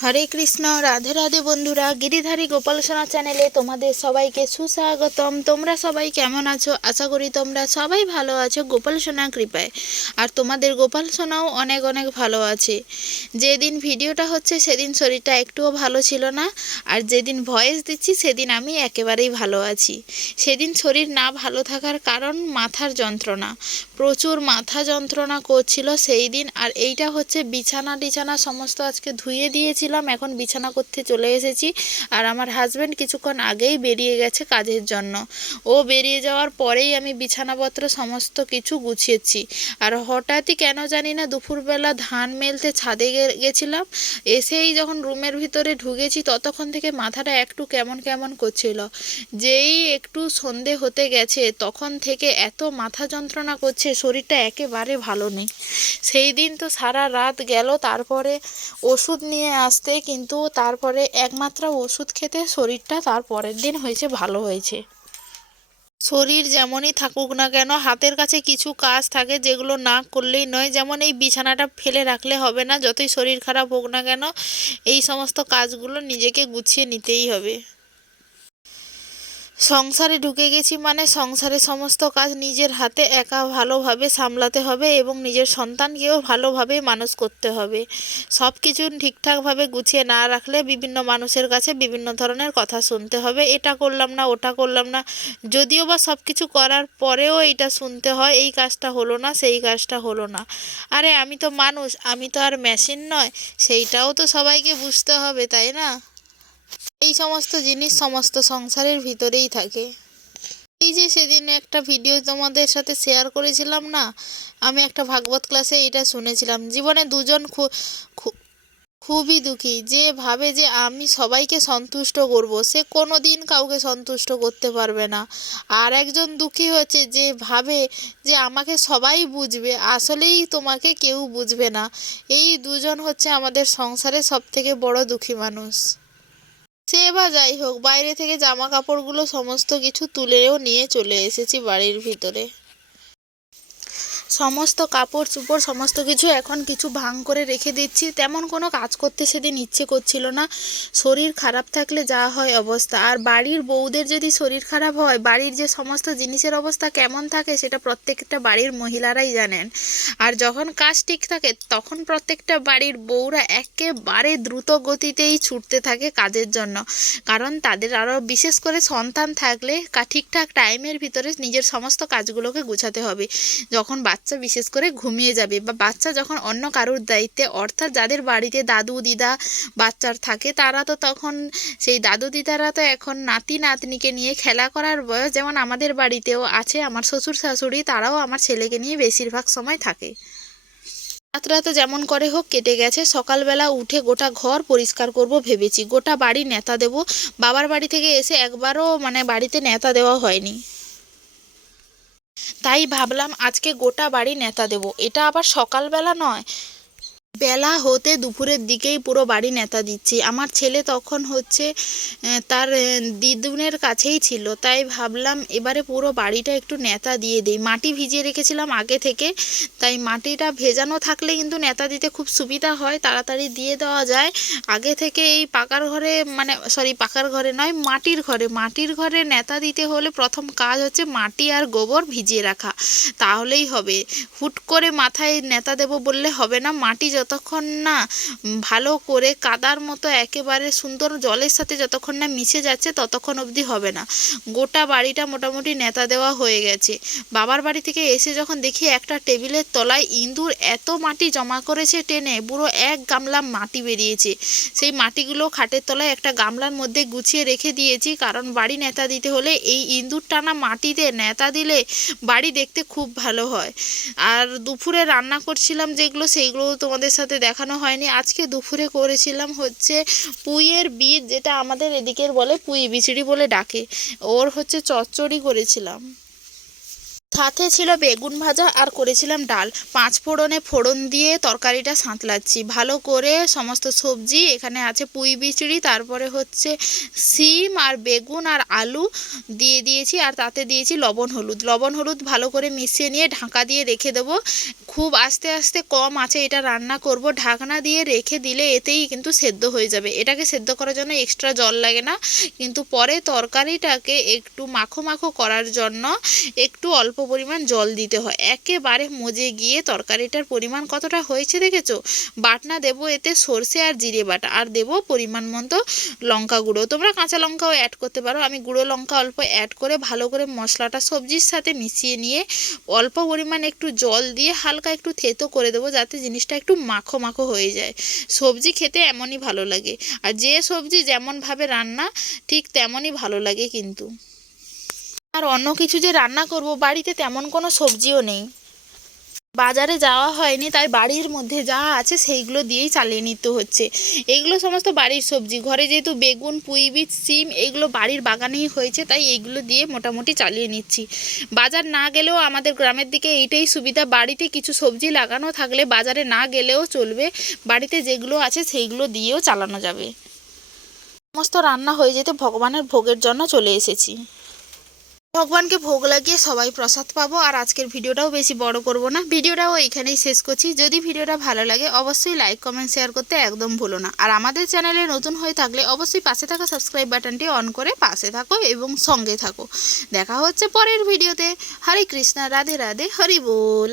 হরে কৃষ্ণ, রাধে রাধে বন্ধুরা, গিরিধারী গোপাল সোনা চ্যানেলে তোমাদের সবাইকে সুস্বাগতম। তোমরা সবাই কেমন আছো? আশা করি তোমরা সবাই ভালো আছো গোপাল সোনা কৃপায়। আর তোমাদের গোপাল সোনাও অনেক অনেক ভালো আছে। যেদিন ভিডিওটা হচ্ছে সেদিন শরীরটা একটুও ভালো ছিল না। আর যেদিন ভয়েস দিচ্ছি সেদিন আমি একেবারেই ভালো আছি। সেদিন শরীর না ভালো থাকার কারণ মাথার যন্ত্রণা। প্রচুর মাথা যন্ত্রণা করছিল সেই দিন। আর এইটা হচ্ছে বিছানা টিছানা সমস্ত আজকে ধুয়ে দিয়েছিলাম এখন বিছানা করতে চলে এসেছি আর আমার হাজব্যান্ড কিছুক্ষণ আগেই বেরিয়ে গেছে কাজের জন্য। ও বেরিয়ে যাওয়ার পরেই আমি বিছানাপত্র সমস্ত কিছু গুছিয়েছি। আর হঠাৎই কেন জানি না দুপুরবেলা ধান মেলতে ছাদে গেছিলাম। এসেই যখন রুমের ভিতরে ঢুকেছি ততক্ষণ থেকে মাথাটা একটু কেমন কেমন করছিল। যেই একটু সন্ধে হতে গেছে তখন থেকে এত মাথা যন্ত্রণা করছে, শরীরটা একেবারে ভালো নেই। সেই দিন তো সারা রাত গেল, তারপরে ওষুধ নিয়ে আসতে কিন্তু তারপরে একমাত্র ওষুধ খেতে শরীরটা তার পরের দিন হয়েছে ভালো হয়েছে। শরীর যেমনই থাকুক না কেন, হাতের কাছে কিছু কাজ থাকে যেগুলো না করলেই নয়। যেমন এই বিছানাটা ফেলে রাখলে হবে না, যতই শরীর খারাপ হোক না কেন, এই সমস্ত কাজগুলো নিজেকে গুছিয়ে নিতেই হবে। সংসারে ঢুকে গেছি মানে সংসারে সমস্ত কাজ নিজের হাতে একা ভালোভাবে সামলাতে হবে এবং নিজের সন্তানকেও ভালোভাবে মানুষ করতে হবে। সব কিছু ঠিকঠাকভাবে গুছিয়ে না রাখলে বিভিন্ন মানুষের কাছে বিভিন্ন ধরনের কথা শুনতে হবে। এটা করলাম না, ওটা করলাম না। যদিও বা সব কিছু করার পরেও এটা শুনতে হয়, এই কাজটা হলো না, সেই কাজটা হলো না। আরে আমি তো মানুষ, আমি তো আর মেশিন নয়, সেইটাও তো সবাইকে বুঝতে হবে, তাই না? এই সমস্ত জিনিস সমস্ত সংসারের ভিতরেই থাকে। এই যে সেদিন একটা ভিডিও তোমাদের সাথে শেয়ার করেছিলাম না, আমি একটা ভাগবত ক্লাসে এটা শুনেছিলাম। জীবনে দুজন খুবই দুঃখী, যে ভাবে যে আমি সবাইকে সন্তুষ্ট করব, সে কোনো দিন কাউকে সন্তুষ্ট করতে পারবে না। আর একজন দুঃখী হচ্ছে যে ভাবে যে আমাকে সবাই বুঝবে, আসলেই তোমাকে কেউ বুঝবে না। এই দুজন হচ্ছে আমাদের সংসারে সব থেকে বড় দুঃখী মানুষ। সে বা যাই হোক, বাইরে থেকে জামা কাপড়গুলো সমস্ত কিছু তুলেও নিয়ে চলে এসেছি বাড়ির ভিতরে। সমস্ত কাপড় চোপড়, সমস্ত কিছু এখন কিছু ভাঙ করে রেখে দিচ্ছি। তেমন কোনো কাজ করতে সেদিন ইচ্ছে করছিল না। শরীর খারাপ থাকলে যা হয় অবস্থা। আর বাড়ির বউদের যদি শরীর খারাপ হয়, বাড়ির যে সমস্ত জিনিসের অবস্থা কেমন থাকে সেটা প্রত্যেকটা বাড়ির মহিলারাই জানেন। আর যখন কাজ ঠিক থাকে, তখন প্রত্যেকটা বাড়ির বউরা একেবারে দ্রুত গতিতেই ছুটতে থাকে কাজের জন্য। কারণ তাদের আরও বিশেষ করে সন্তান থাকলে ঠিকঠাক টাইমের ভিতরে নিজের সমস্ত কাজগুলোকে গুছাতে হবে। যখন বাচ্চা বিশেষ করে ঘুমিয়ে যাবে বা বাচ্চা যখন অন্য কারোর দায়িত্বে, অর্থাৎ যাদের বাড়িতে দাদু, দিদা, বাচ্চার থাকে, তারা তো তখন সেই দাদু, দিদারা তো এখন নাতি, নাতনিকে নিয়ে খেলা করার বয়স যেমন আমাদের বাড়িতেও আছে, আমার শ্বশুর, শাশুড়ি তারাও আমার ছেলেকে নিয়ে বেশিরভাগ সময় থাকে। রাতটা তো যেমন করে হোক কেটে গেছে, সকালবেলা উঠে গোটা ঘর পরিষ্কার করব ভেবেছি। গোটা বাড়ি নেতা দেব, বাবার বাড়ি থেকে এসে একবারও মানে বাড়িতে নেতা দেওয়া হয়নি। তাই ভাবলাম আজকে গোটা বাড়ি নেতা দেব। এটা আবার সকালবেলা নয়। বেলা হতে দুপুরের দিকেই পুরো বাড়ি নেতা দিচ্ছি। আমার ছেলে তখন হচ্ছে তার দিদুনের কাছেই ছিল। তাই ভাবলাম এবারে পুরো বাড়িটা একটু নেতা দিয়ে দিই। মাটি ভিজিয়ে রেখেছিলাম আগে থেকে। তাই মাটিটা ভেজানো থাকলে কিন্তু নেতা দিতে খুব সুবিধা হয়। তাড়াতাড়ি দিয়ে দেওয়া যায়। আগে থেকে এই পাকার ঘরে মানে সরি, পাকার ঘরে নয়, মাটির ঘরে। মাটির ঘরে নেতা দিতে হলে প্রথম কাজ হচ্ছে মাটি আর গোবর ভিজিয়ে রাখা। তাহলেই হবে। হুট করে মাথায় নেতা দেব বললে হবে না। মাটি যতক্ষণ না ভালো করে কাদার মতো একেবারে সুন্দর জলের সাথে যতক্ষণ না মিশে যাচ্ছে ততক্ষণ অবধি হবে না। গোটা বাড়িটা মোটামুটি নেতা দেওয়া হয়ে গেছে। বাবার বাড়ি থেকে এসে যখন দেখি একটা টেবিলের তলায় ইঁদুর এত মাটি জমা করেছে টেনে, পুরো এক গামলা মাটি বেরিয়েছে। সেই মাটিগুলো খাটের তলায় একটা গামলার মধ্যে গুছিয়ে রেখে দিয়েছি। কারণ বাড়ি নেতা দিতে হলে এই ইঁদুর টানা মাটিতে নেতা দিলে বাড়ি দেখতে খুব ভালো হয়। আর দুপুরে রান্না করছিলাম যেগুলো, সেইগুলো তোমাদের সাথে দেখানো হয়নি। আজকে দুপুরে করেছিলাম হচ্ছে পুইয়ের বীজ যেটা আমাদের এদিকের বলে পুঁই বিচড়ি বলে ডাকে। ওর হচ্ছে চচ্চড়ি করেছিলাম। সাথে ছিল বেগুন ভাজা আর করেছিলাম ডাল। পাঁচ ফোড়নে ফোড়ন দিয়ে তরকারিটা সাঁতলাচ্ছি। ভালো করে সমস্ত সবজি, এখানে আছে পুঁই বিচড়ি, তারপরে হচ্ছে সিম আর বেগুন আর আলু দিয়ে দিয়েছি আর তাতে দিয়েছি লবণ হলুদ। লবণ হলুদ ভালো করে মিশিয়ে নিয়ে ঢাকা দিয়ে রেখে দেবো। খুব আস্তে আস্তে কম আছে, এটা রান্না করব। ঢাকনা দিয়ে রেখে দিলে এতেই কিন্তু সেদ্ধ হয়ে যাবে। এটাকে সেদ্ধ করার জন্য এক্সট্রা জল লাগে না। কিন্তু পরে তরকারিটাকে একটু মাখো মাখো করার জন্য একটু অল্প পরিমাণ জল দিতে হয়। একেবারে মজে গিয়ে তরকারিটার পরিমাণ কতটা হয়েছে দেখেছ? বাটনা দেবো এতে সর্ষে আর জিরে বাটা, আর দেবো পরিমাণ মতো লঙ্কা গুঁড়ো। তোমরা কাঁচা লঙ্কাও অ্যাড করতে পারো। আমি গুঁড়ো লঙ্কা অল্প অ্যাড করে ভালো করে মশলাটা সবজির সাথে মিশিয়ে নিয়ে অল্প পরিমাণ একটু জল দিয়ে হালকা একটু থেতো করে দেবো যাতে জিনিসটা একটু মাখো মাখো হয়ে যায়। সবজি খেতে এমনই ভালো লাগে। আর যে সবজি যেমনভাবে রান্না, ঠিক তেমনই ভালো লাগে কিন্তু। আর অন্য কিছু যে রান্না করব, বাড়িতে তেমন কোনো সবজিও নেই। বাজারে যাওয়া হয়নি, তাই বাড়ির মধ্যে যা আছে সেইগুলো দিয়েই চালিয়ে নিতে হচ্ছে। এগুলো সমস্ত বাড়ির সবজি। ঘরে যেহেতু বেগুন, পুঁই বীজ সিম, এগুলো বাড়ির বাগানেই হয়েছে, তাই এইগুলো দিয়ে মোটামুটি চালিয়ে নিচ্ছি। বাজার না গেলেও আমাদের গ্রামের দিকে এইটাই সুবিধা। বাড়িতে কিছু সবজি লাগানো থাকলে বাজারে না গেলেও চলবে। বাড়িতে যেগুলো আছে সেইগুলো দিয়েও চালানো যাবে। সমস্ত রান্না হয়ে যেতে ভগবানের ভোগের জন্য চলে এসেছি। ভগবানকে ভোগ লাগিয়ে সবাই প্রসাদ পাবো, আর আজকের ভিডিওটাও বেশি বড় করব না। ভিডিওটাও এখানেই শেষ করছি। যদি ভিডিওটা ভালো লাগে, অবশ্যই লাইক, কমেন্ট, শেয়ার করতে একদম ভুলো না। আর আমাদের চ্যানেলে নতুন হয়ে থাকলে অবশ্যই পাশে থাকা সাবস্ক্রাইব বাটনটি অন করে পাশে থাকো এবং সঙ্গে থাকো। দেখা হচ্ছে পরের ভিডিওতে। হরে কৃষ্ণা, রাধে রাধে, হরি বল।